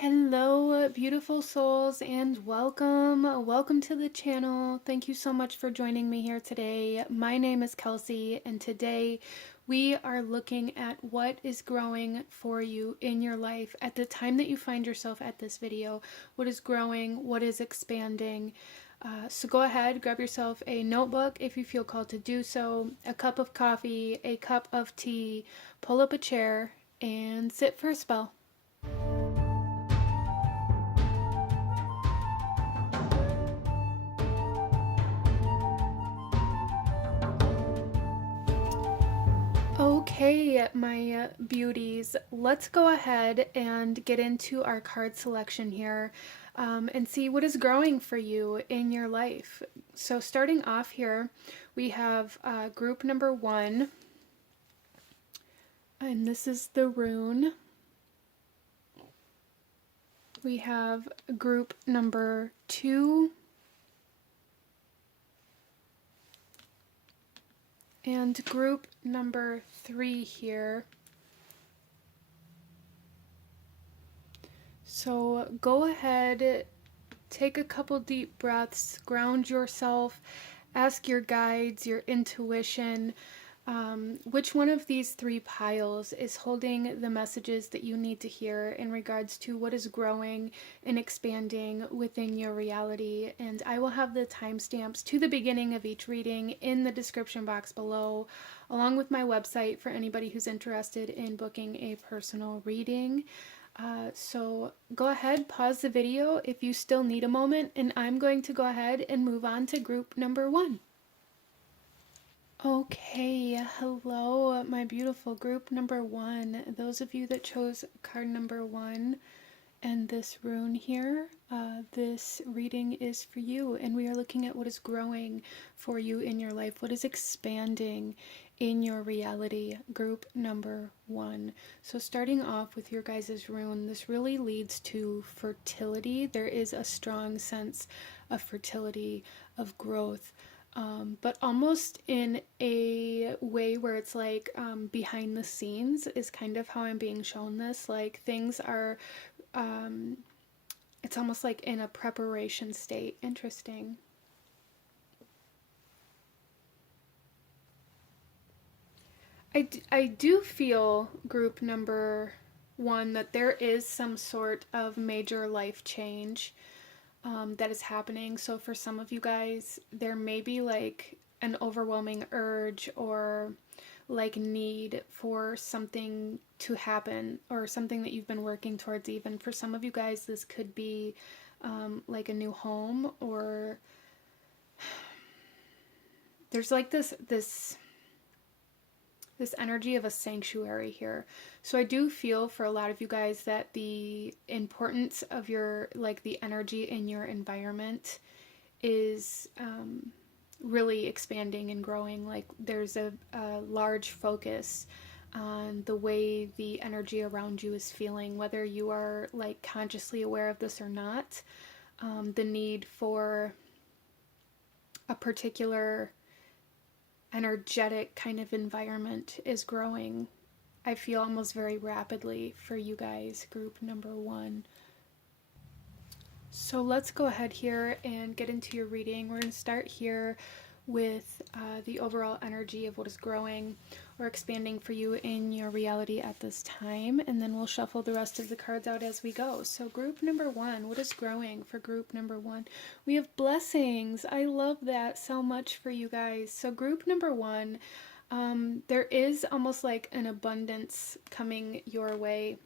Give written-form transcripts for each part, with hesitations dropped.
Hello, beautiful souls, and welcome. Welcome to the channel. Thank you so much for joining me here today. My name is Kelsey, and today we are looking at what is growing for you in your life at the time that you find yourself at this video. What is growing, what is expanding. So go ahead, grab yourself a notebook if you feel called to do so, a cup of coffee, a cup of tea, pull up a chair, and sit for a spell. Okay, my beauties, let's go ahead and get into our card selection here and see what is growing for you in your life. So starting off here, we have group number 1, and this is the rune. We have group number 2, and group number 3 here. So go ahead, take a couple deep breaths, ground yourself, ask your guides, your intuition, which one of these 3 piles is holding the messages that you need to hear in regards to what is growing and expanding within your reality. And I will have the timestamps to the beginning of each reading in the description box below, along with my website for anybody who's interested in booking a personal reading. So go ahead, pause the video if you still need a moment, and I'm going to go ahead and move on to group number 1. Okay, hello, my beautiful group number 1. Those of you that chose card number 1 and this rune here, this reading is for you, and we are looking at what is growing for you in your life, what is expanding in your reality, group number 1. So starting off with your guys' rune, this really leads to fertility. There is a strong sense of fertility, of growth, but almost in a way where it's like behind the scenes is kind of how I'm being shown this. Like things are, it's almost like in a preparation state. Interesting. I do feel, group number 1, that there is some sort of major life change that is happening. So for some of you guys, there may be like an overwhelming urge or like need for something to happen, or something that you've been working towards. Even for some of you guys, this could be like a new home, or there's like this energy of a sanctuary here. So I do feel for a lot of you guys that the importance of your, like the energy in your environment is really expanding and growing. Like there's a large focus on the way the energy around you is feeling, whether you are like consciously aware of this or not. The need for a particular energetic kind of environment is growing, I feel, almost very rapidly for you guys, group number 1. So let's go ahead here and get into your reading. We're going to start here with the overall energy of what is growing or expanding for you in your reality at this time, and then we'll shuffle the rest of the cards out as we go. So group number 1, what is growing for group number 1? We have blessings. I love that so much for you guys. So group number 1, there is almost like an abundance coming your way.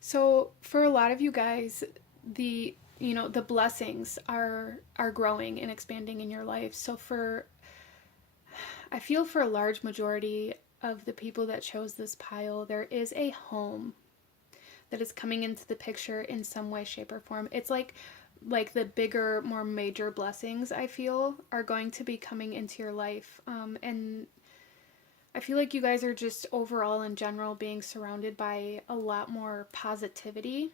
So for a lot of you guys, the blessings are growing and expanding in your life. So I feel for a large majority of the people that chose this pile, there is a home that is coming into the picture in some way, shape, or form. It's like the bigger, more major blessings, I feel, are going to be coming into your life. And I feel like you guys are just overall in general being surrounded by a lot more positivity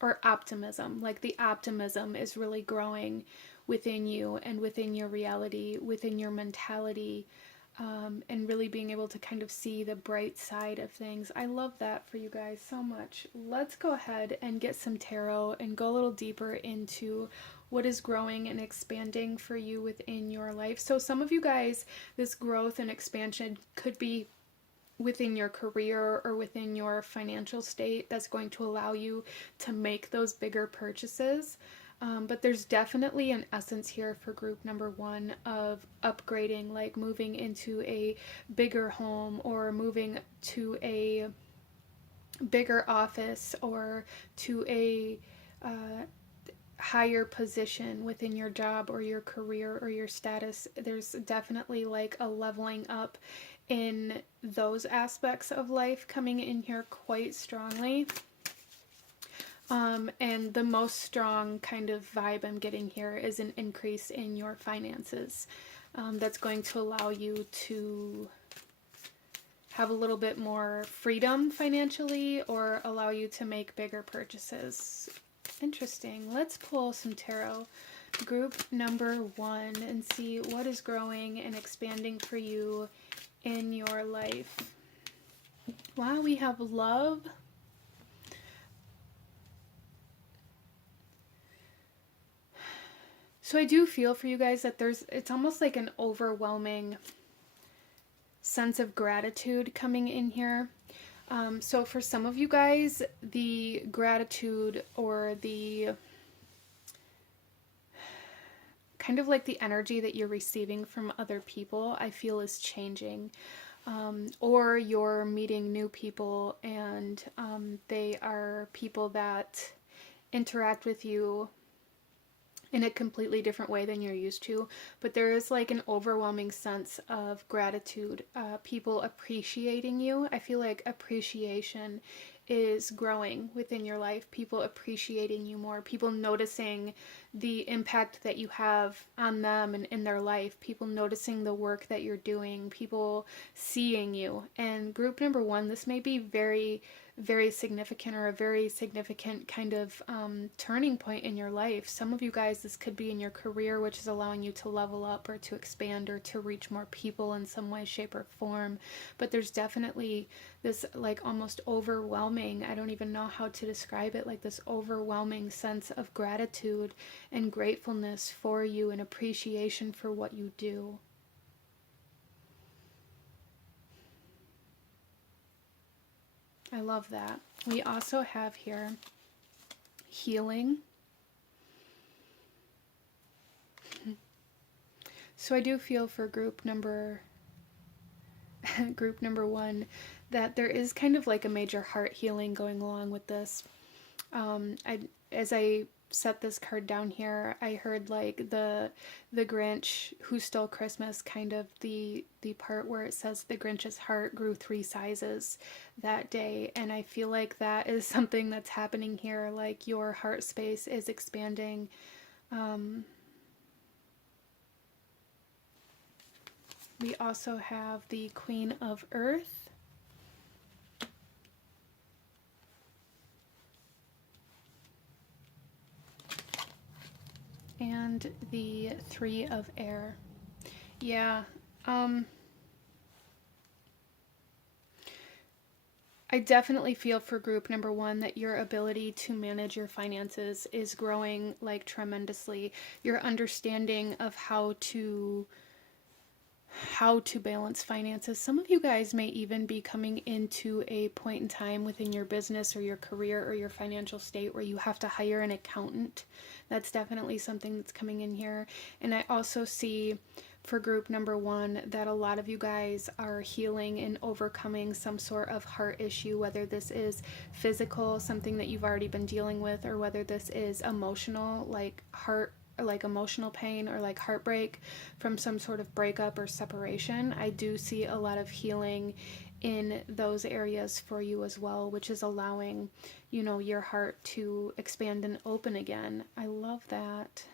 or optimism. Like the optimism is really growing within you and within your reality, within your mentality. and really being able to kind of see the bright side of things. I love that for you guys so much. Let's go ahead and get some tarot and go a little deeper into what is growing and expanding for you within your life. So some of you guys, this growth and expansion could be within your career or within your financial state that's going to allow you to make those bigger purchases. But there's definitely an essence here for group number one of upgrading, like moving into a bigger home or moving to a bigger office or to a higher position within your job or your career or your status. There's definitely like a leveling up in those aspects of life coming in here quite strongly. And the most strong kind of vibe I'm getting here is an increase in your finances. That's going to allow you to have a little bit more freedom financially or allow you to make bigger purchases. Interesting. Let's pull some tarot. Group number one and see what is growing and expanding for you in your life. Wow, we have love. So I do feel for you guys that it's almost like an overwhelming sense of gratitude coming in here. So for some of you guys, the gratitude or the kind of like the energy that you're receiving from other people, I feel is changing. Or you're meeting new people and they are people that interact with you in a completely different way than you're used to, but there is like an overwhelming sense of gratitude, people appreciating you. I feel like appreciation is growing within your life, people appreciating you more, people noticing the impact that you have on them and in their life, people noticing the work that you're doing, people seeing you. And group number one, this may be very significant or a very significant kind of turning point in your life. Some of you guys, this could be in your career, which is allowing you to level up or to expand or to reach more people in some way, shape, or form. But there's definitely this like almost overwhelming, I don't even know how to describe it, like this overwhelming sense of gratitude and gratefulness for you and appreciation for what you do. I love that. We also have here healing. So I do feel for group number one that there is kind of like a major heart healing going along with this. As I set this card down here, I heard like the Grinch Who Stole Christmas, kind of the part where it says the Grinch's heart grew 3 sizes that day, and I feel like that is something that's happening here, like your heart space is expanding. We also have the Queen of Earth. And the 3 of Air. Yeah. I definitely feel for group number one that your ability to manage your finances is growing like tremendously. Your understanding of how to balance finances. Some of you guys may even be coming into a point in time within your business or your career or your financial state where you have to hire an accountant. That's definitely something that's coming in here. And I also see for group number one that a lot of you guys are healing and overcoming some sort of heart issue, whether this is physical, something that you've already been dealing with, or whether this is emotional, like emotional pain or like heartbreak from some sort of breakup or separation. I do see a lot of healing in those areas for you as well, which is allowing, you know, your heart to expand and open again. I love that.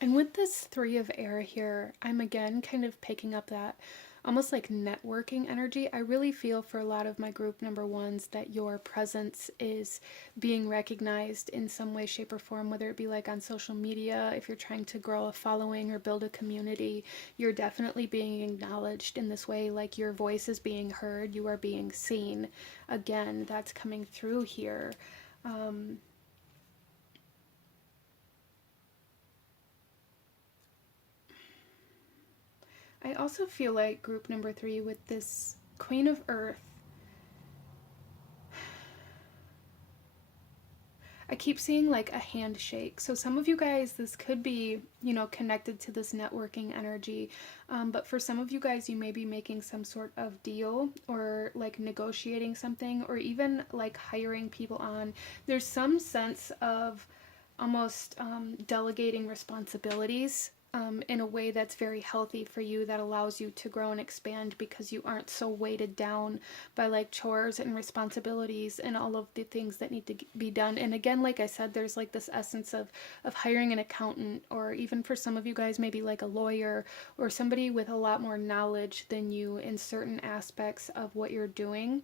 And with this 3 of Air here, I'm again kind of picking up that almost like networking energy. I really feel for a lot of my group number ones that your presence is being recognized in some way, shape, or form, whether it be like on social media, if you're trying to grow a following or build a community, you're definitely being acknowledged in this way, like your voice is being heard, you are being seen. Again, that's coming through here. I also feel like group number 3 with this Queen of Earth, I keep seeing like a handshake. So some of you guys, this could be, you know, connected to this networking energy. But for some of you guys, you may be making some sort of deal or like negotiating something or even like hiring people on. There's some sense of almost delegating responsibilities in a way that's very healthy for you, that allows you to grow and expand because you aren't so weighted down by like chores and responsibilities and all of the things that need to be done. And again, like I said, there's like this essence of hiring an accountant, or even for some of you guys, maybe like a lawyer or somebody with a lot more knowledge than you in certain aspects of what you're doing.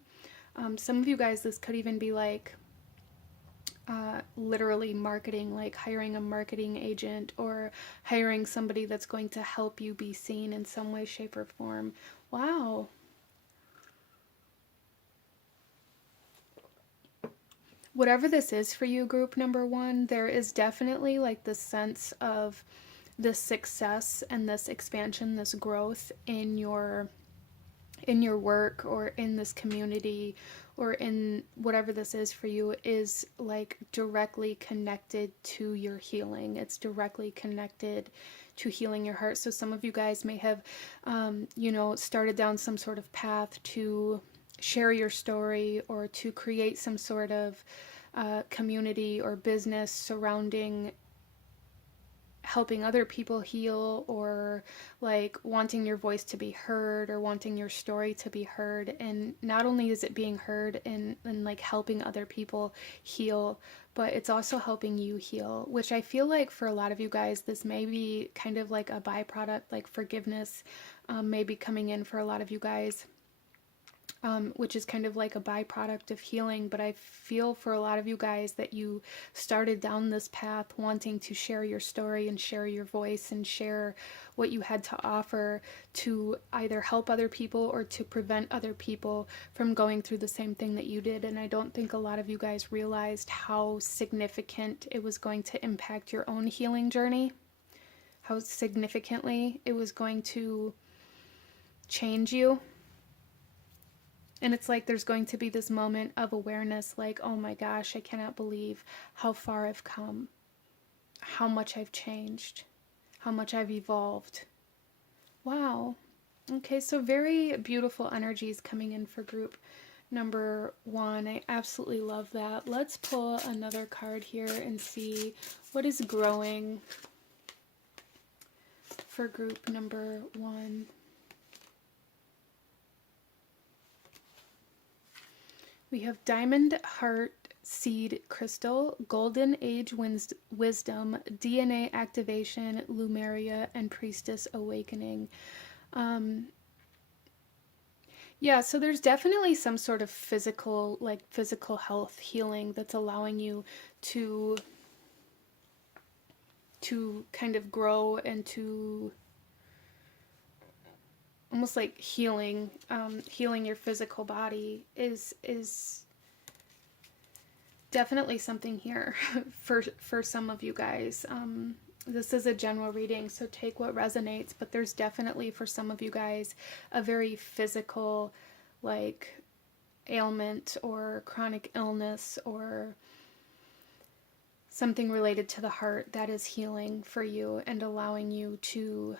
Some of you guys, this could even be like literally marketing, like hiring a marketing agent or hiring somebody that's going to help you be seen in some way, shape, or form. Wow. Whatever this is for you, group number 1, there is definitely like this sense of this success and this expansion, this growth in your work or in this community or in whatever this is for you, is like directly connected to your healing. It's directly connected to healing your heart. So some of you guys may have, you know, started down some sort of path to share your story or to create some sort of community or business surrounding helping other people heal, or like wanting your voice to be heard or wanting your story to be heard. And not only is it being heard and like helping other people heal, but it's also helping you heal, which I feel like for a lot of you guys, this may be kind of like a byproduct, like forgiveness may be coming in for a lot of you guys. Which is kind of like a byproduct of healing. But I feel for a lot of you guys that you started down this path wanting to share your story and share your voice and share what you had to offer to either help other people or to prevent other people from going through the same thing that you did. And I don't think a lot of you guys realized how significant it was going to impact your own healing journey, how significantly it was going to change you. And it's like there's going to be this moment of awareness, like, oh my gosh, I cannot believe how far I've come, how much I've changed, how much I've evolved. Wow. Okay, so very beautiful energies coming in for group number 1. I absolutely love that. Let's pull another card here and see what is growing for group number 1. We have Diamond Heart Seed Crystal, Golden Age Wisdom, DNA Activation, Lumeria, and Priestess Awakening. Yeah, so there's definitely some sort of physical health healing that's allowing you to kind of grow and to almost like healing your physical body is definitely something here for some of you guys. This is a general reading, so take what resonates, but there's definitely for some of you guys a very physical like ailment or chronic illness or something related to the heart that is healing for you and allowing you to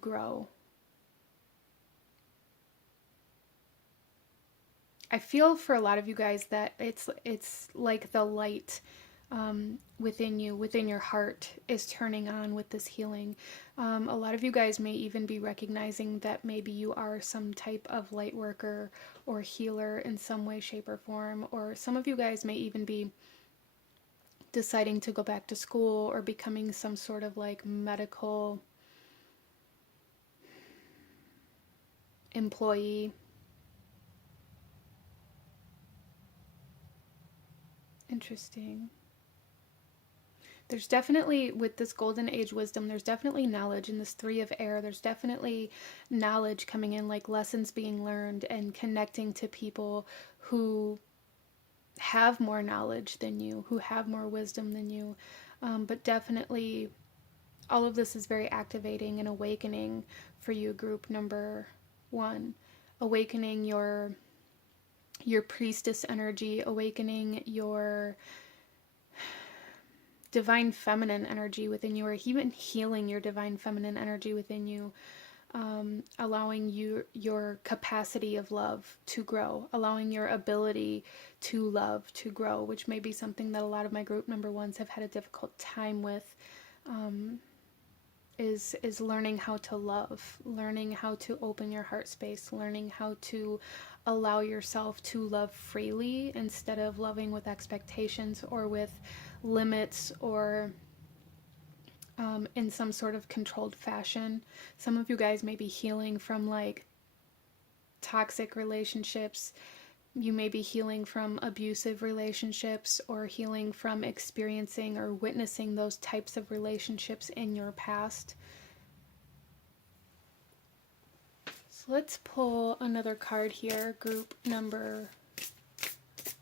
grow. I feel for a lot of you guys that it's like the light within you, within your heart, is turning on with this healing. A lot of you guys may even be recognizing that maybe you are some type of light worker or healer in some way, shape, or form. Or some of you guys may even be deciding to go back to school or becoming some sort of like medical employee. Interesting. There's definitely, with this golden age wisdom, there's definitely knowledge in this three of air. There's definitely knowledge coming in, like lessons being learned and connecting to people who have more knowledge than you, who have more wisdom than you. But definitely all of this is very activating and awakening for you, group number 1. Awakening your priestess energy, awakening your divine feminine energy within you, or even healing your divine feminine energy within you, allowing your capacity of love to grow, allowing your ability to love to grow, which may be something that a lot of my group number 1s have had a difficult time with, is learning how to love, learning how to open your heart space, learning how to allow yourself to love freely instead of loving with expectations or with limits or in some sort of controlled fashion. Some of you guys may be healing from like toxic relationships. You may be healing from abusive relationships or healing from experiencing or witnessing those types of relationships in your past. So let's pull another card here, group number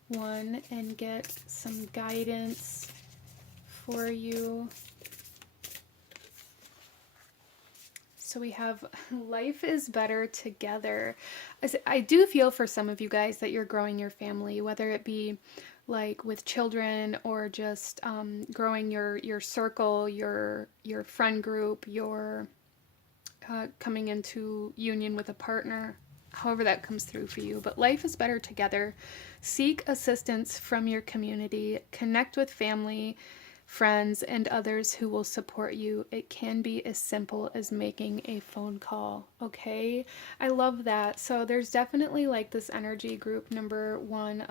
1, and get some guidance for you. So we have life is better together. I do feel for some of you guys that you're growing your family, whether it be like with children or just growing your circle, your friend group, your coming into union with a partner, however that comes through for you. But life is better together. Seek assistance from your community. Connect with family, friends, and others who will support you. It can be as simple as making a phone call. Okay, I love that. So there's definitely like this energy, group number 1,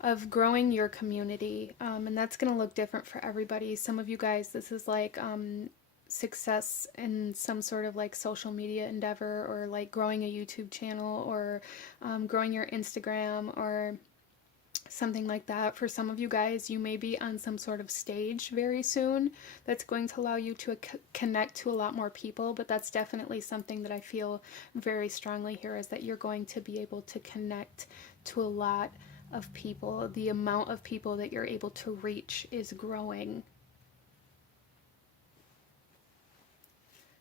of growing your community, and that's going to look different for everybody. Some of you guys, this is like success in some sort of like social media endeavor, or like growing a YouTube channel, or growing your Instagram, or something like that. For some of you guys, you may be on some sort of stage very soon that's going to allow you to connect to a lot more people, but that's definitely something that I feel very strongly here, is that you're going to be able to connect to a lot of people. The amount of people that you're able to reach is growing.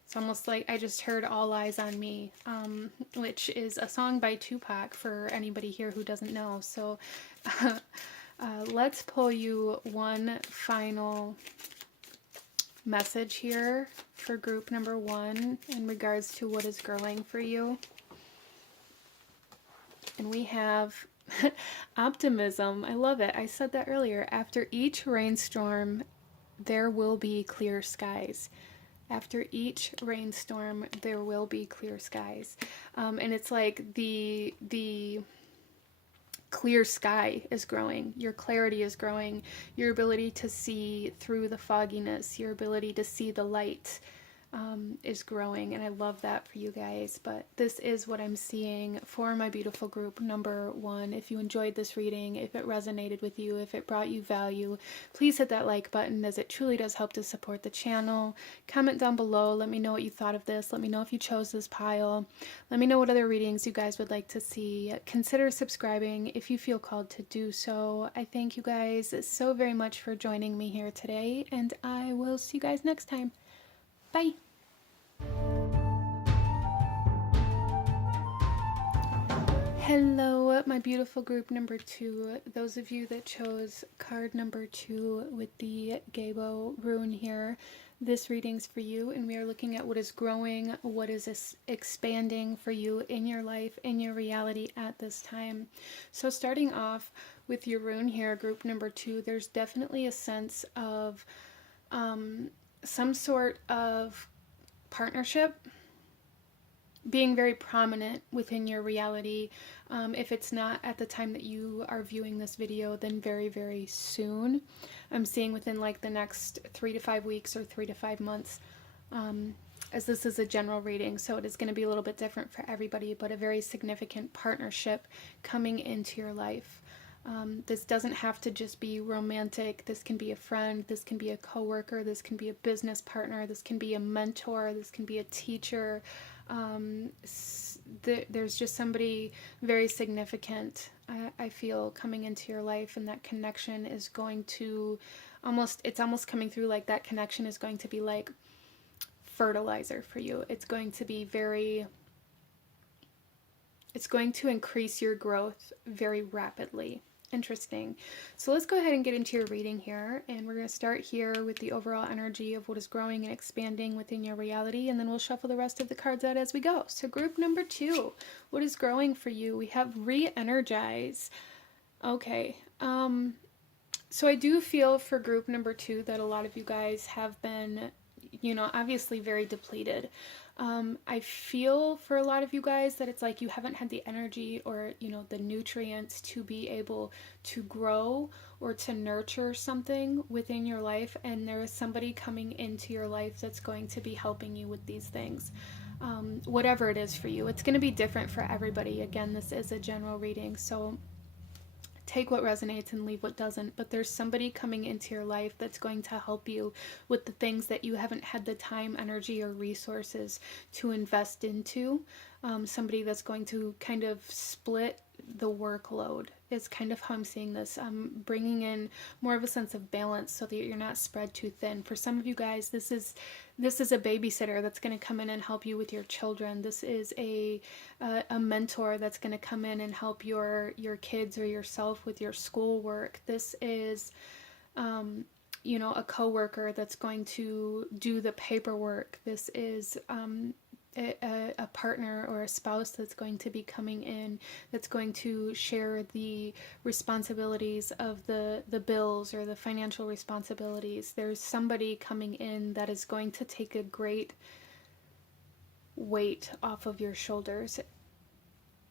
It's almost like I just heard All Eyes on Me, which is a song by Tupac for anybody here who doesn't know. So let's pull you one final message here for group number 1 in regards to what is growing for you. And we have optimism. I love it. I said that earlier. After each rainstorm, there will be clear skies. After each rainstorm, there will be clear skies. And it's like the clear sky is growing. Your clarity is growing. Your ability to see through the fogginess, your ability to see the light is growing. And I love that for you guys. But this is what I'm seeing for my beautiful group number 1. If you enjoyed this reading, if it resonated with you, if it brought you value, please hit that like button, as it truly does help to support the channel. Comment down below. Let me know what you thought of this. Let me know if you chose this pile. Let me know what other readings you guys would like to see. Consider subscribing if you feel called to do so. I thank you guys so very much for joining me here today, and I will see you guys next time. Bye. Hello, my beautiful group number 2. Those of you that chose card number 2 with the Gabo rune here, this reading's for you, and we are looking at what is growing, what is expanding for you in your life, in your reality at this time. So starting off with your rune here, group number 2, there's definitely a sense of some sort of partnership, being very prominent within your reality. If it's not at the time that you are viewing this video, then very, very soon. I'm seeing within like the next 3 to 5 weeks or 3 to 5 months, as this is a general reading, so it is going to be a little bit different for everybody, but a very significant partnership coming into your life. This doesn't have to just be romantic. This can be a friend, this can be a coworker, this can be a business partner, this can be a mentor, this can be a teacher. There's just somebody very significant, I feel, coming into your life, and that connection is going to it's almost coming through like that connection is going to be like fertilizer for you. It's going to be it's going to increase your growth very rapidly. Interesting. So let's go ahead and get into your reading here, and we're going to start here with the overall energy of what is growing and expanding within your reality, and then we'll shuffle the rest of the cards out as we go. So group number 2, what is growing for you? We have re-energize. Okay. So I do feel for group number 2 that a lot of you guys have been, you know, obviously very depleted. I feel for a lot of you guys that it's like you haven't had the energy or, you know, the nutrients to be able to grow or to nurture something within your life, and there is somebody coming into your life that's going to be helping you with these things. Whatever it is for you, it's going to be different for everybody. Again, this is a general reading, so take what resonates and leave what doesn't, but there's somebody coming into your life that's going to help you with the things that you haven't had the time, energy, or resources to invest into. Somebody that's going to kind of split the workload is kind of how I'm seeing this. Bringing in more of a sense of balance so that you're not spread too thin. For some of you guys, this is a babysitter that's going to come in and help you with your children. This is a mentor that's going to come in and help your kids or yourself with your schoolwork. This is you know, a coworker that's going to do the paperwork. This is a partner or a spouse that's going to be coming in, that's going to share the responsibilities of the bills or the financial responsibilities. There's somebody coming in that is going to take a great weight off of your shoulders.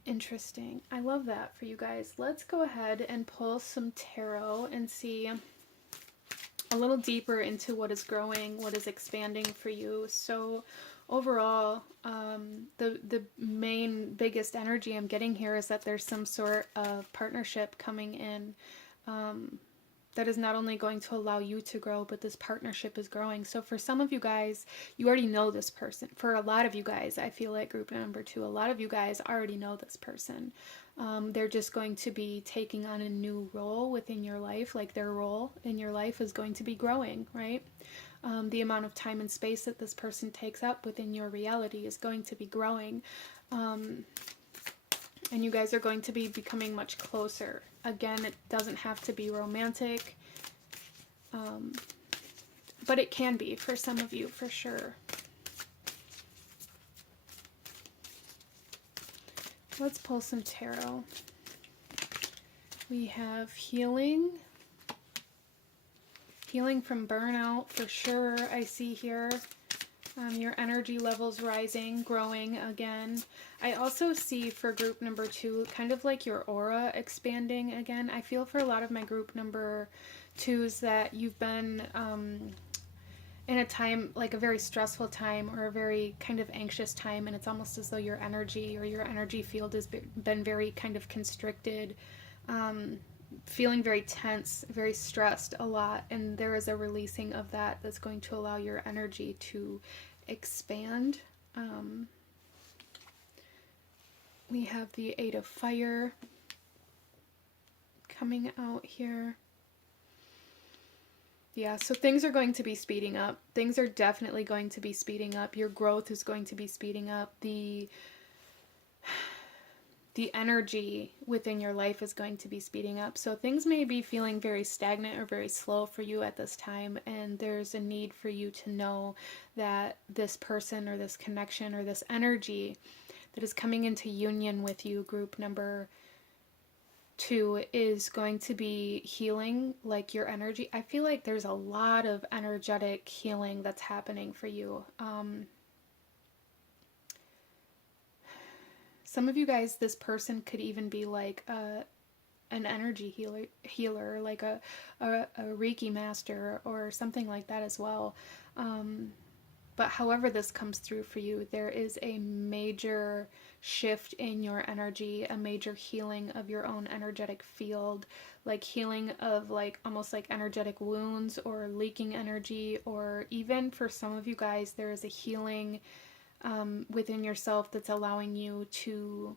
Interesting. I love that for you guys. Let's go ahead and pull some tarot and see a little deeper into what is growing, what is expanding for you. So overall, the main biggest energy I'm getting here is that there's some sort of partnership coming in that is not only going to allow you to grow, but this partnership is growing. So for some of you guys, you already know this person. For a lot of you guys, I feel like group number 2, a lot of you guys already know this person. They're just going to be taking on a new role within your life, like their role in your life is going to be growing, right? The amount of time and space that this person takes up within your reality is going to be growing. And you guys are going to be becoming much closer. Again, it doesn't have to be romantic, but it can be for some of you, for sure. Let's pull some tarot. We have healing. Healing from burnout, for sure, I see here. Your energy levels rising, growing again. I also see for group number 2, kind of like your aura expanding again. I feel for a lot of my group number 2s that you've been in a time, like a very stressful time or a very kind of anxious time, and it's almost as though your energy or your energy field has been very kind of constricted, feeling very tense, very stressed a lot, and there is a releasing of that that's going to allow your energy to expand. We have the 8 of Fire coming out here. Yeah, so things are going to be speeding up. Things are definitely going to be speeding up. Your growth is going to be speeding up. The energy within your life is going to be speeding up. So things may be feeling very stagnant or very slow for you at this time, and there's a need for you to know that this person or this connection or this energy that is coming into union with you, group number 2, is going to be healing, like your energy. I feel like there's a lot of energetic healing that's happening for you. Some of you guys, this person could even be like an energy healer, like a Reiki master or something like that as well. But however this comes through for you, there is a major shift in your energy, a major healing of your own energetic field, like healing of like almost like energetic wounds or leaking energy, or even for some of you guys, there is a healing within yourself that's allowing you to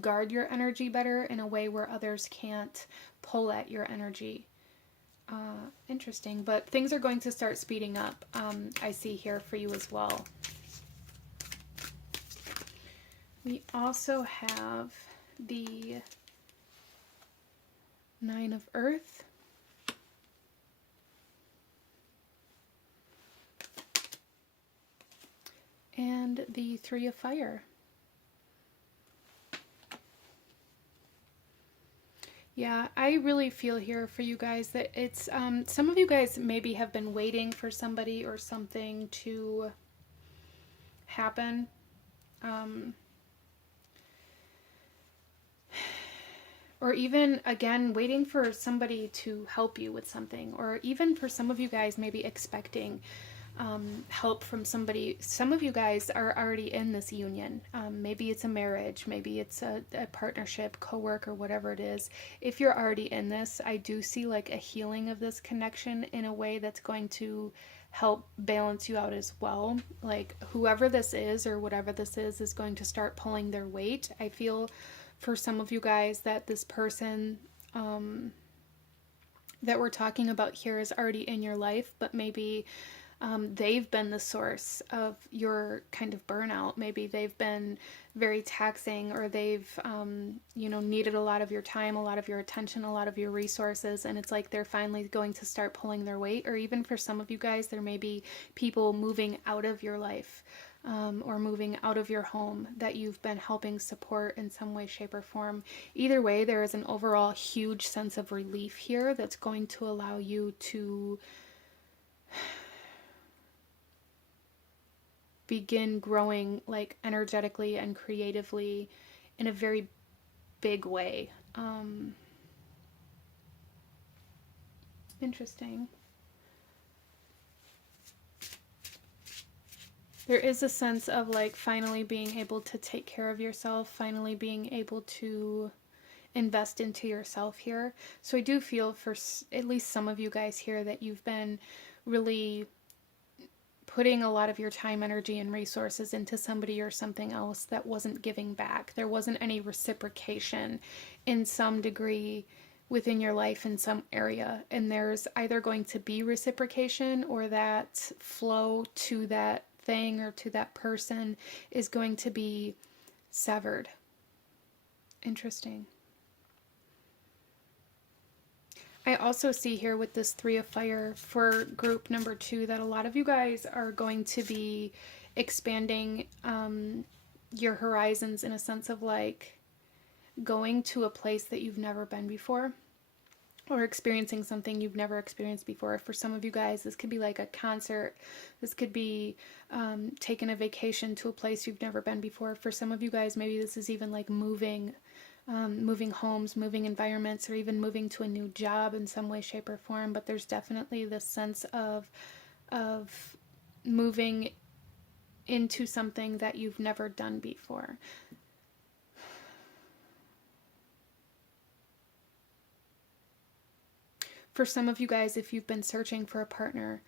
guard your energy better in a way where others can't pull at your energy. Interesting, but things are going to start speeding up. I see here for you as well. We also have the Nine of Earth. And the Three of Fire. Yeah, I really feel here for you guys that it's, some of you guys maybe have been waiting for somebody or something to happen. Or even, again, waiting for somebody to help you with something. Or even for some of you guys maybe expecting help from somebody. Some of you guys are already in this union. Maybe it's a marriage, maybe it's a partnership, co-work, or whatever it is. If you're already in this, I do see like a healing of this connection in a way that's going to help balance you out as well. Like whoever this is or whatever this is going to start pulling their weight. I feel for some of you guys that this person that we're talking about here is already in your life, but maybe they've been the source of your kind of burnout. Maybe they've been very taxing, or they've, needed a lot of your time, a lot of your attention, a lot of your resources. And it's like they're finally going to start pulling their weight. Or even for some of you guys, there may be people moving out of your life or moving out of your home that you've been helping support in some way, shape, or form. Either way, there is an overall huge sense of relief here that's going to allow you to begin growing like energetically and creatively in a very big way. Interesting. There is a sense of like finally being able to take care of yourself, finally being able to invest into yourself here. So I do feel for at least some of you guys here that you've been really putting a lot of your time, energy, and resources into somebody or something else that wasn't giving back. There wasn't any reciprocation in some degree within your life in some area. And there's either going to be reciprocation, or that flow to that thing or to that person is going to be severed. Interesting. I also see here with this Three of Fire for group number 2 that a lot of you guys are going to be expanding your horizons in a sense of like going to a place that you've never been before, or experiencing something you've never experienced before. For some of you guys, this could be like a concert. This could be taking a vacation to a place you've never been before. For some of you guys, maybe this is even like moving homes, moving environments, or even moving to a new job in some way, shape, or form. But there's definitely this sense of moving into something that you've never done before. For some of you guys, if you've been searching for a partner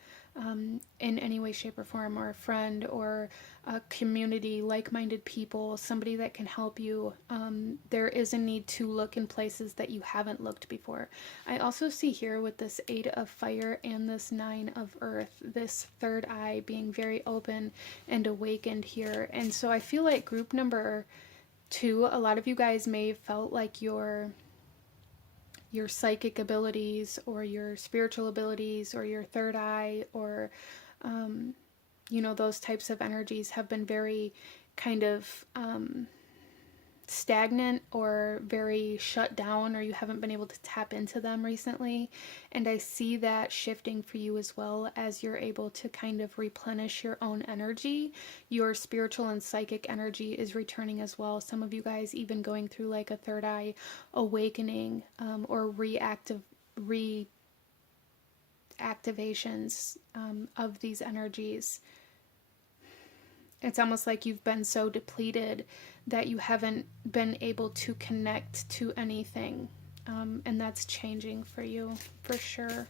in any way, shape, or form, or a friend, or a community, like-minded people, somebody that can help you, there is a need to look in places that you haven't looked before. I also see here with this 8 of Fire and this 9 of Earth, this third eye being very open and awakened here. And so I feel like group number 2, a lot of you guys may have felt like your psychic abilities or your spiritual abilities or your third eye or those types of energies have been very kind of stagnant or very shut down, or you haven't been able to tap into them recently. And I see that shifting for you as well, as you're able to kind of replenish your own energy. Your spiritual and psychic energy is returning as well. Some of you guys even going through like a third eye awakening, or reactivations of these energies. It's almost like you've been so depleted that you haven't been able to connect to anything. And that's changing for you, for sure.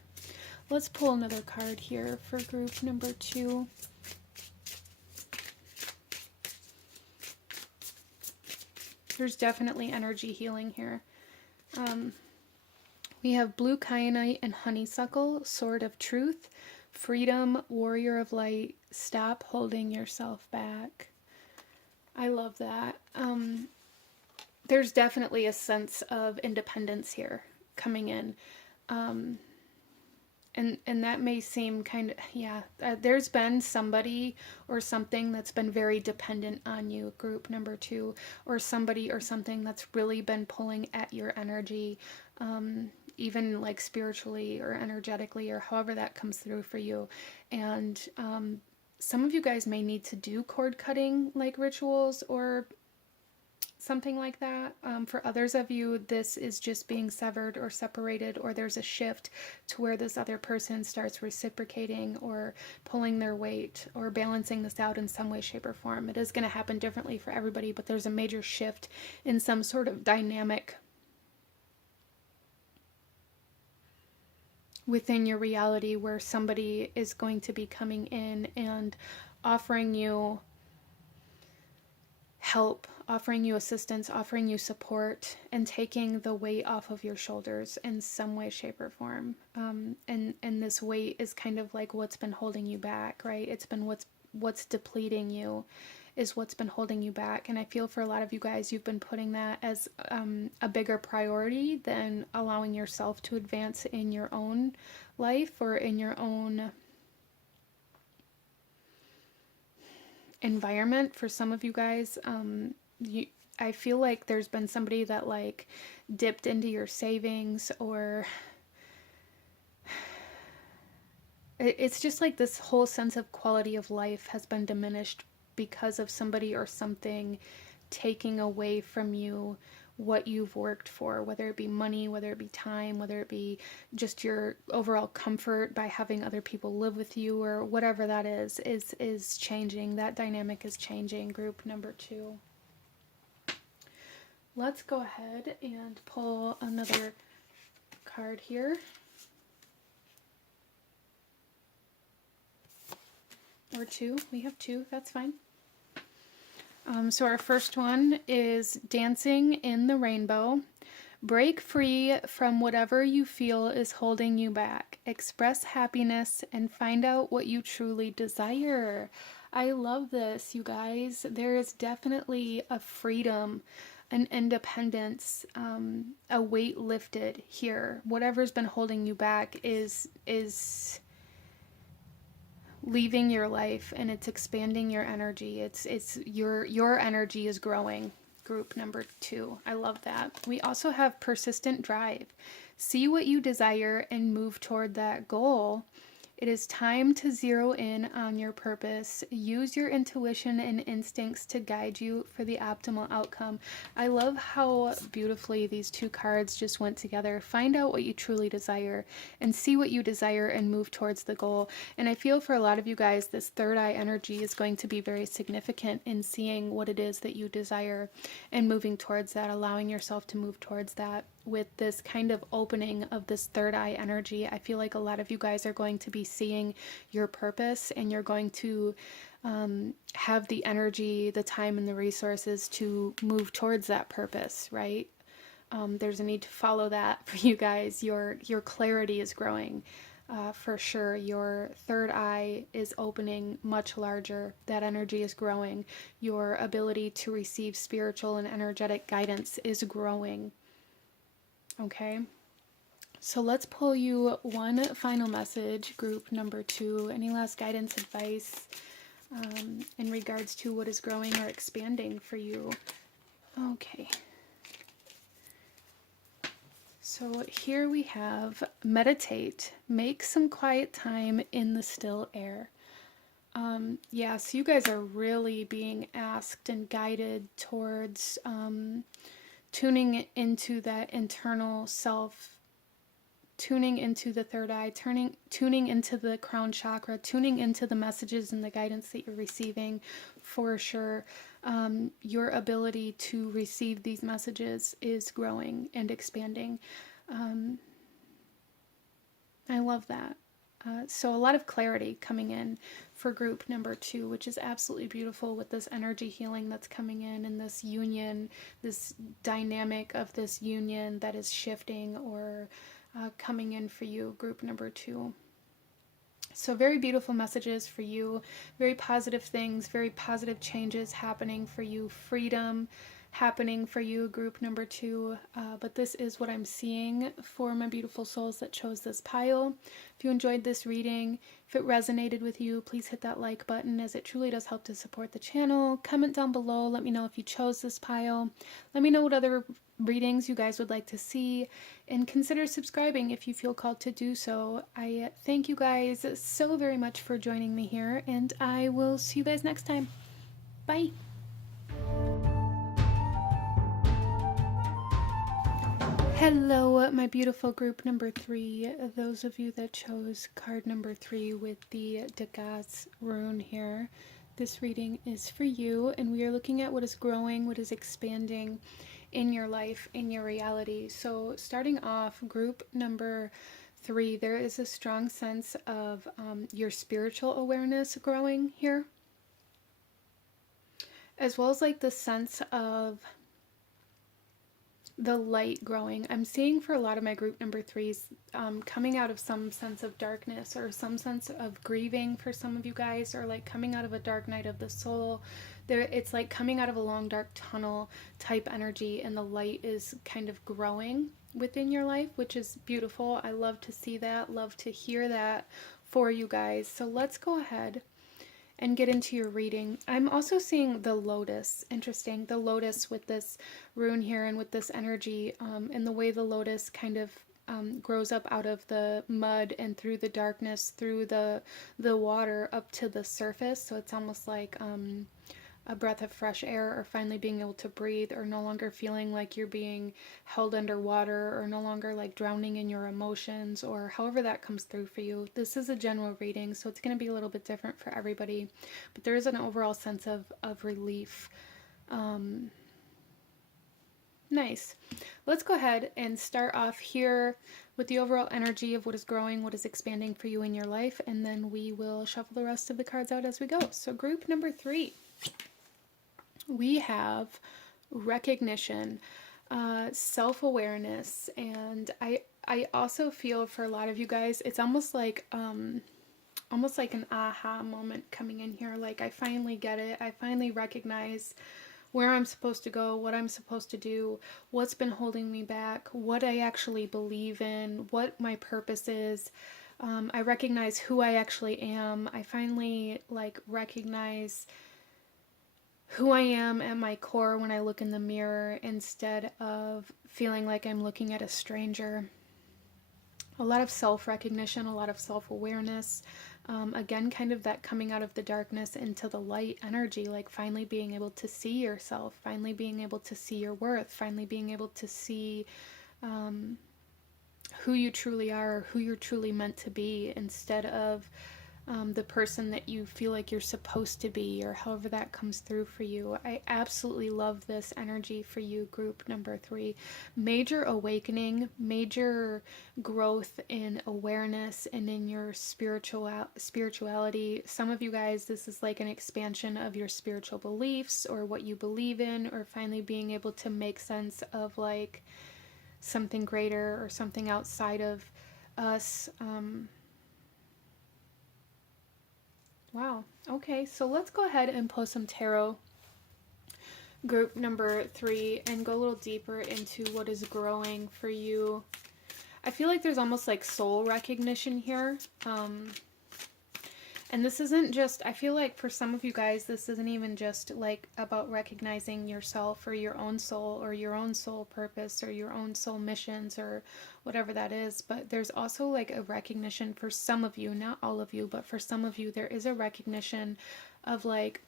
Let's pull another card here for group number 2. There's definitely energy healing here. We have blue kyanite and honeysuckle, sword of truth, freedom, warrior of light, stop holding yourself back. I love that. There's definitely a sense of independence here coming in. And that may seem kind of, yeah, there's been somebody or something that's been very dependent on you, group number 2, or somebody or something that's really been pulling at your energy, even like spiritually or energetically, or however that comes through for you. And some of you guys may need to do cord cutting like rituals or something like that. For others of you, this is just being severed or separated, or there's a shift to where this other person starts reciprocating or pulling their weight or balancing this out in some way, shape, or form. It is going to happen differently for everybody, but there's a major shift in some sort of dynamic within your reality where somebody is going to be coming in and offering you help, offering you assistance, offering you support, and taking the weight off of your shoulders in some way, shape, or form. And this weight is kind of like what's been holding you back, right? It's been what's depleting you is what's been holding you back. And I feel for a lot of you guys, you've been putting that as a bigger priority than allowing yourself to advance in your own life or in your own environment. For some of you guys, I feel like there's been somebody that like dipped into your savings, or it's just like this whole sense of quality of life has been diminished because of somebody or something taking away from you what you've worked for, whether it be money, whether it be time, whether it be just your overall comfort by having other people live with you, or whatever that is changing. That dynamic is changing, group number 2. Let's go ahead and pull another card here. Or 2. We have 2. That's fine. So our first one is Dancing in the Rainbow. Break free from whatever you feel is holding you back. Express happiness and find out what you truly desire. I love this, you guys. There is definitely a freedom, an independence, a weight lifted here. Whatever's been holding you back is leaving your life, and it's expanding your energy. It's your energy is growing, group number 2. I love that. We also have persistent drive. See what you desire and move toward that goal. It is time to zero in on your purpose. Use your intuition and instincts to guide you for the optimal outcome. I love how beautifully these 2 cards just went together. Find out what you truly desire and see what you desire and move towards the goal. And I feel for a lot of you guys, this third eye energy is going to be very significant in seeing what it is that you desire and moving towards that, allowing yourself to move towards that. With this kind of opening of this third eye energy, I feel like a lot of you guys are going to be seeing your purpose, and you're going to have the energy, the time, and the resources to move towards that purpose, right? There's a need to follow that for you guys. Your clarity is growing for sure. Your third eye is opening much larger. That energy is growing. Your ability to receive spiritual and energetic guidance is growing. Okay, so let's pull you one final message, group number 2. Any last guidance, advice in regards to what is growing or expanding for you Okay. So here we have meditate, make some quiet time in the still air. Yeah, so you guys are really being asked and guided towards tuning into that internal self, tuning into the third eye, tuning into the crown chakra, tuning into the messages and the guidance that you're receiving for sure. Your ability to receive these messages is growing and expanding. I love that. So a lot of clarity coming in for group number 2, which is absolutely beautiful with this energy healing that's coming in and this union, this dynamic of this union that is shifting or coming in for you, group number 2. So very beautiful messages for you, very positive things, very positive changes happening for you, freedom happening for you, group number 2. But this is what I'm seeing for my beautiful souls that chose this pile. If you enjoyed this reading, if it resonated with you, please hit that like button, as it truly does help to support the channel. Comment down below, let me know if you chose this pile. Let me know what other readings you guys would like to see, and consider subscribing if you feel called to do so. I thank you guys so very much for joining me here, and I will see you guys next time. Bye. Hello, my beautiful group number 3. Those of you that chose card number 3 with the Degas rune here, this reading is for you, and we are looking at what is growing, what is expanding in your life, in your reality. So starting off, group number 3, there is a strong sense of your spiritual awareness growing here, as well as like the sense of the light growing. I'm seeing for a lot of my group number 3s coming out of some sense of darkness or some sense of grieving for some of you guys, or like coming out of a dark night of the soul. It's like coming out of a long dark tunnel type energy, and the light is kind of growing within your life, which is beautiful. I love to see that, love to hear that for you guys. So let's go ahead and get into your reading. I'm also seeing the lotus. Interesting, the lotus with this rune here and with this energy, and the way the lotus kind of grows up out of the mud and through the darkness, through the water up to the surface. So it's almost like a breath of fresh air, or finally being able to breathe, or no longer feeling like you're being held underwater, or no longer like drowning in your emotions, or however that comes through for you. This is a general reading, so it's going to be a little bit different for everybody, but there is an overall sense of relief. Nice. Let's go ahead and start off here with the overall energy of what is growing, what is expanding for you in your life, and then we will shuffle the rest of the cards out as we go. So group number 3. We have recognition, self-awareness, and I also feel for a lot of you guys, it's almost like an aha moment coming in here. Like, I finally get it. I finally recognize where I'm supposed to go, what I'm supposed to do, what's been holding me back, what I actually believe in, what my purpose is. I recognize who I actually am. I finally like recognize who I am at my core when I look in the mirror, instead of feeling like I'm looking at a stranger. A lot of self-recognition, a lot of self-awareness. Again, kind of that coming out of the darkness into the light energy, like finally being able to see yourself, finally being able to see your worth, finally being able to see who you truly are, who you're truly meant to be, instead of the person that you feel like you're supposed to be, or however that comes through for you. I absolutely love this energy for you, group number 3. Major awakening, major growth in awareness and in your spirituality. Some of you guys, this is like an expansion of your spiritual beliefs, or what you believe in, or finally being able to make sense of like something greater or something outside of us. Wow. Okay, so let's go ahead and pull some tarot, group number 3, and go a little deeper into what is growing for you. I feel like there's almost like soul recognition here. And this isn't just, I feel like for some of you guys, this isn't even just like about recognizing yourself or your own soul purpose or your own soul missions or whatever that is. But there's also like a recognition for some of you, not all of you, but for some of you, there is a recognition of like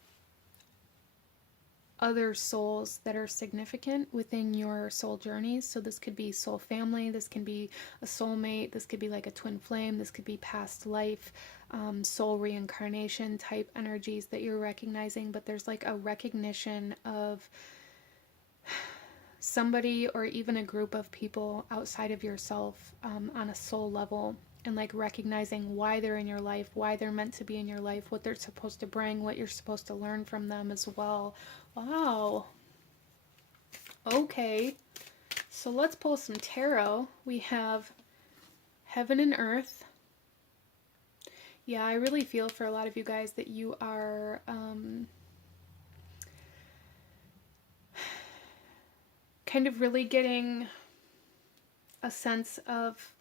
other souls that are significant within your soul journeys. So this could be soul family, this can be a soulmate, this could be like a twin flame, this could be past life, soul reincarnation type energies that you're recognizing. But there's like a recognition of somebody or even a group of people outside of yourself, on a soul level, and like recognizing why they're in your life, why they're meant to be in your life, what they're supposed to bring, what you're supposed to learn from them as well. Wow. Okay. So let's pull some tarot. We have Heaven and Earth. Yeah, I really feel for a lot of you guys that you are kind of really getting a sense of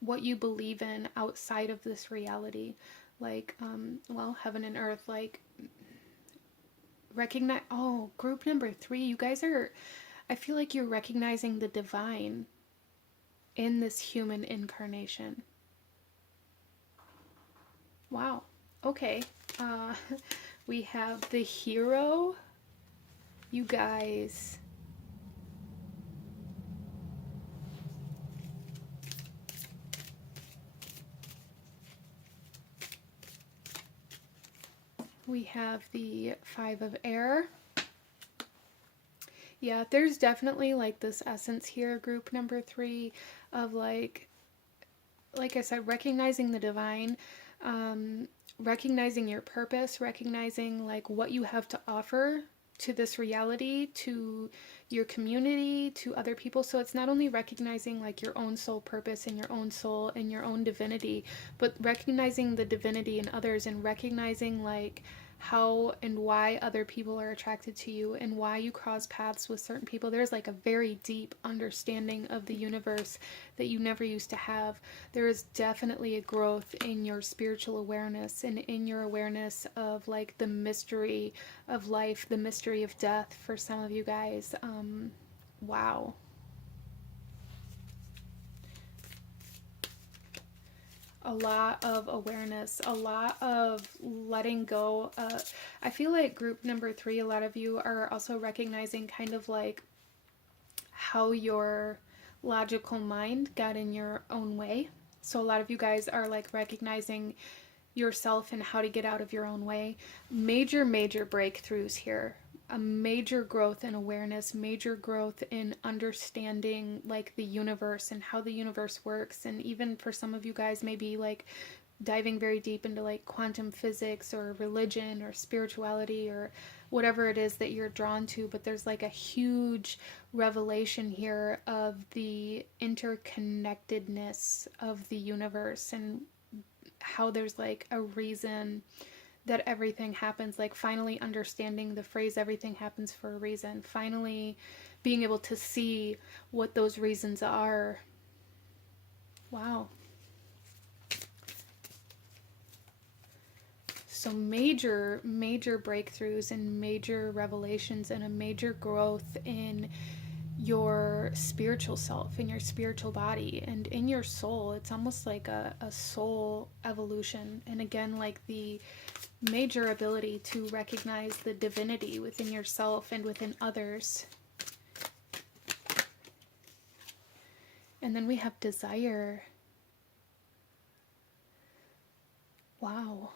what you believe in outside of this reality. Like, well, Heaven and Earth, like, recognize, oh, group number 3, you guys are, I feel like you're recognizing the divine in this human incarnation. Wow. Okay. We have the Hero. You guys. We have the Five of Air. Yeah, there's definitely like this essence here, group number 3, of like I said, recognizing the divine, recognizing your purpose, recognizing like what you have to offer to this reality, to your community, to other people. So it's not only recognizing like your own soul purpose and your own soul and your own divinity, but recognizing the divinity in others, and recognizing like how and why other people are attracted to you and why you cross paths with certain people. There's like a very deep understanding of the universe that you never used to have. There is definitely a growth in your spiritual awareness and in your awareness of like the mystery of life, the mystery of death for some of you guys. Wow. A lot of awareness, a lot of letting go. I feel like group number 3, a lot of you are also recognizing kind of like how your logical mind got in your own way. So a lot of you guys are like recognizing yourself and how to get out of your own way. Major breakthroughs here. A major growth in awareness, major growth in understanding like the universe and how the universe works. And even for some of you guys, maybe like diving very deep into like quantum physics or religion or spirituality or whatever it is that you're drawn to. But there's like a huge revelation here of the interconnectedness of the universe and how there's like a reason that everything happens, like finally understanding the phrase everything happens for a reason, finally being able to see what those reasons are. Wow. So major breakthroughs and major revelations and a major growth in your spiritual self, in your spiritual body, and in your soul. It's almost like a soul evolution. And again, like the major ability to recognize the divinity within yourself and within others. And then we have desire. Wow.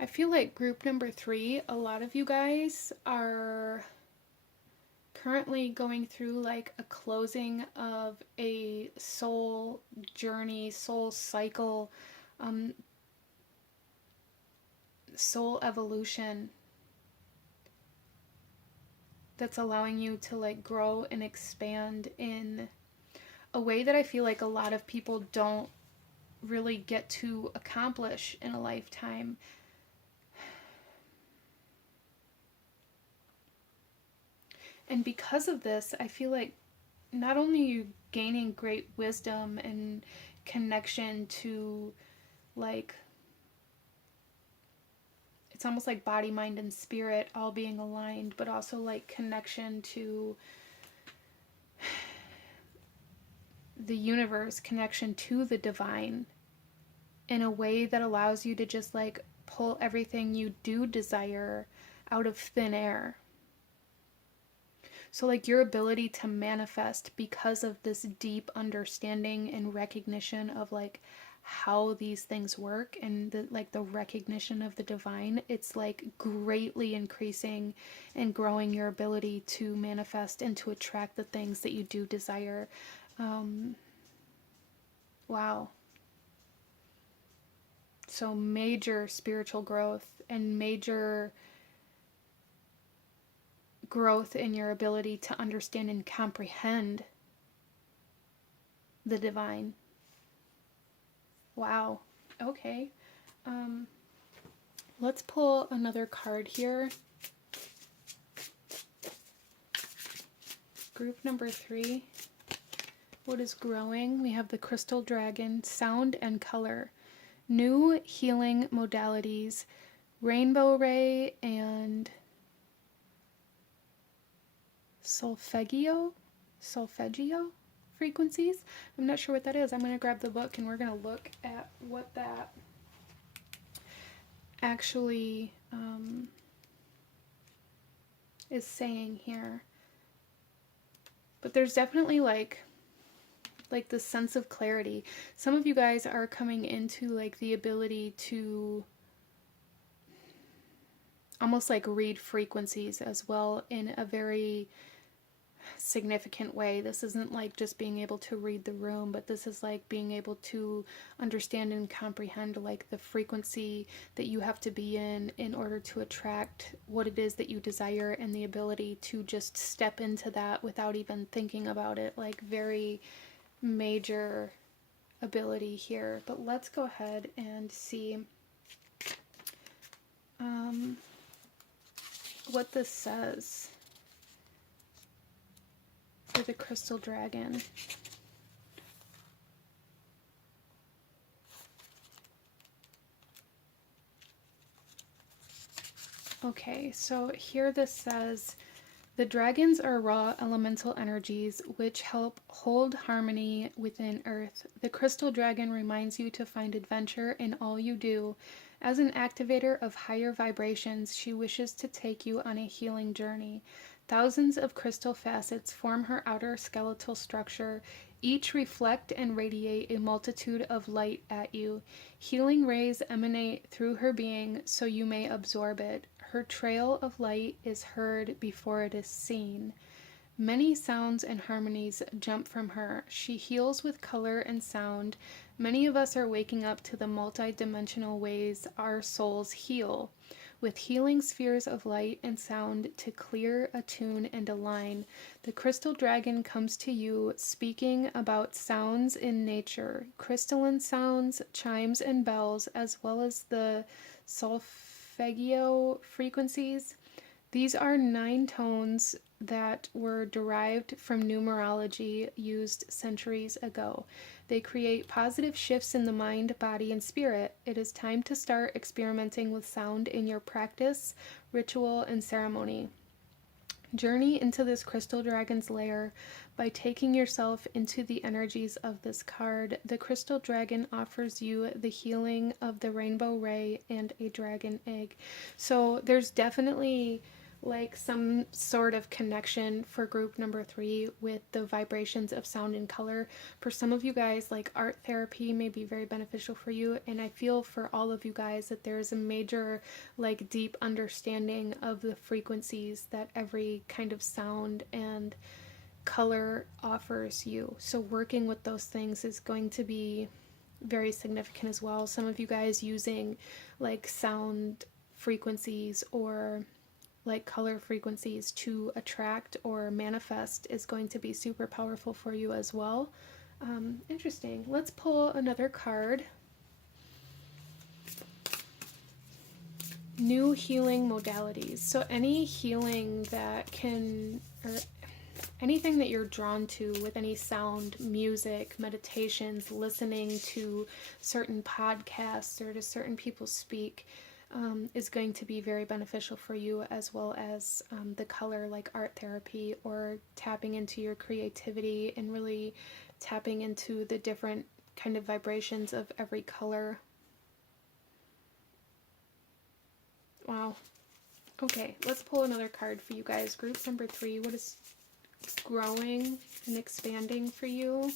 I feel like group number 3, a lot of you guys are currently going through like a closing of a soul journey, soul cycle, soul evolution that's allowing you to like grow and expand in a way that I feel like a lot of people don't really get to accomplish in a lifetime. And because of this, I feel like not only are you gaining great wisdom and connection to, like, it's almost like body, mind, and spirit all being aligned, but also like connection to the universe, connection to the divine in a way that allows you to just like pull everything you do desire out of thin air. So like your ability to manifest because of this deep understanding and recognition of like how these things work, and the like the recognition of the divine, it's like greatly increasing and growing your ability to manifest and to attract the things that you do desire. Wow. So major spiritual growth and major growth in your ability to understand and comprehend the divine. Wow. Okay. Let's pull another card here. Group number 3. What is growing? We have the crystal dragon, sound and color, new healing modalities, rainbow ray, and solfeggio frequencies. I'm not sure what that is. I'm going to grab the book and we're going to look at what that actually is saying here. But there's definitely like this sense of clarity. Some of you guys are coming into like the ability to almost like read frequencies as well in a very significant way. This isn't like just being able to read the room, but this is like being able to understand and comprehend like the frequency that you have to be in order to attract what it is that you desire, and the ability to just step into that without even thinking about it. Like very major ability here. But let's go ahead and see what this says for the crystal dragon. Okay, so here this says, the dragons are raw elemental energies which help hold harmony within Earth. The crystal dragon reminds you to find adventure in all you do. As an activator of higher vibrations, she wishes to take you on a healing journey. Thousands of crystal facets form her outer skeletal structure. Each reflect and radiate a multitude of light at you. Healing rays emanate through her being so you may absorb it. Her trail of light is heard before it is seen. Many sounds and harmonies jump from her. She heals with color and sound. Many of us are waking up to the multi-dimensional ways our souls heal, with healing spheres of light and sound to clear, attune, and align. The crystal dragon comes to you speaking about sounds in nature, crystalline sounds, chimes, and bells, as well as the solfeggio frequencies. These are 9 tones that were derived from numerology used centuries ago. They create positive shifts in the mind, body, and spirit. It is time to start experimenting with sound in your practice, ritual, and ceremony. Journey into this crystal dragon's lair by taking yourself into the energies of this card. The crystal dragon offers you the healing of the rainbow ray and a dragon egg. So there's definitely like some sort of connection for group number 3 with the vibrations of sound and color. For some of you guys, like art therapy may be very beneficial for you, and I feel for all of you guys that there's a major like deep understanding of the frequencies that every kind of sound and color offers you. So working with those things is going to be very significant as well. Some of you guys using like sound frequencies or like color frequencies to attract or manifest is going to be super powerful for you as well. Interesting. Let's pull another card. New healing modalities. So any healing that can or anything that you're drawn to with any sound, music, meditations, listening to certain podcasts or to certain people speak, is going to be very beneficial for you, as well as the color, like art therapy or tapping into your creativity and really tapping into the different kind of vibrations of every color. Wow. Okay, let's pull another card for you guys. Group number 3, what is growing and expanding for you?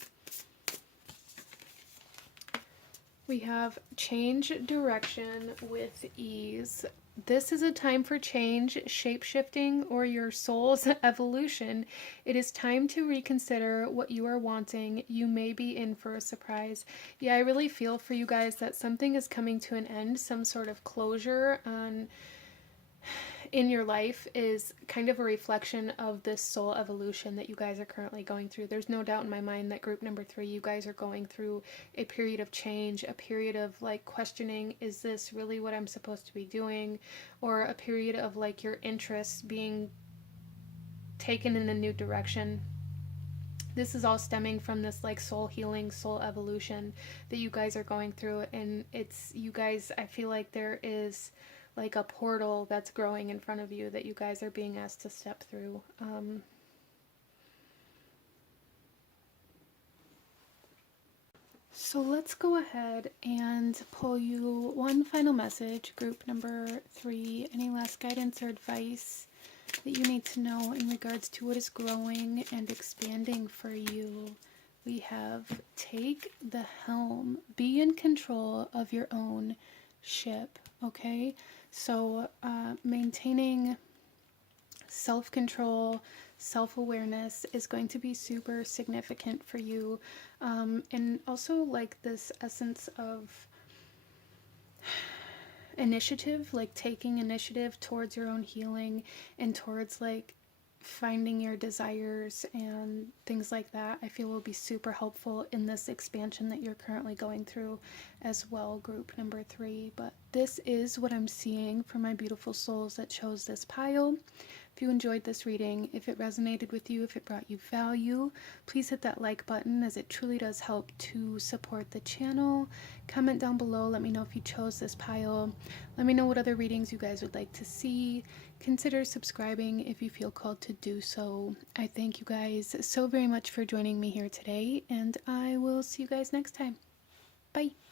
We have change direction with ease. This is a time for change, shape-shifting, or your soul's evolution. It is time to reconsider what you are wanting. You may be in for a surprise. Yeah, I really feel for you guys that something is coming to an end, some sort of closure on in your life is kind of a reflection of this soul evolution that you guys are currently going through. There's no doubt in my mind that group number 3, you guys are going through a period of change, a period of like questioning, is this really what I'm supposed to be doing? Or a period of like your interests being taken in a new direction. This is all stemming from this like soul healing, soul evolution that you guys are going through. And it's, you guys, I feel like there is like a portal that's growing in front of you that you guys are being asked to step through. So let's go ahead and pull you one final message, group number 3. Any last guidance or advice that you need to know in regards to what is growing and expanding for you? We have take the helm, be in control of your own ship, okay? So maintaining self-control, self-awareness is going to be super significant for you. And also like this essence of initiative, like taking initiative towards your own healing and towards like finding your desires and things like that, I feel will be super helpful in this expansion that you're currently going through as well, group number 3. But this is what I'm seeing for my beautiful souls that chose this pile. If you enjoyed this reading, if it resonated with you, if it brought you value, please hit that like button, as it truly does help to support the channel. Comment down below, let me know if you chose this pile. Let me know what other readings you guys would like to see. Consider subscribing if you feel called to do so. I thank you guys so very much for joining me here today, and I will see you guys next time. Bye.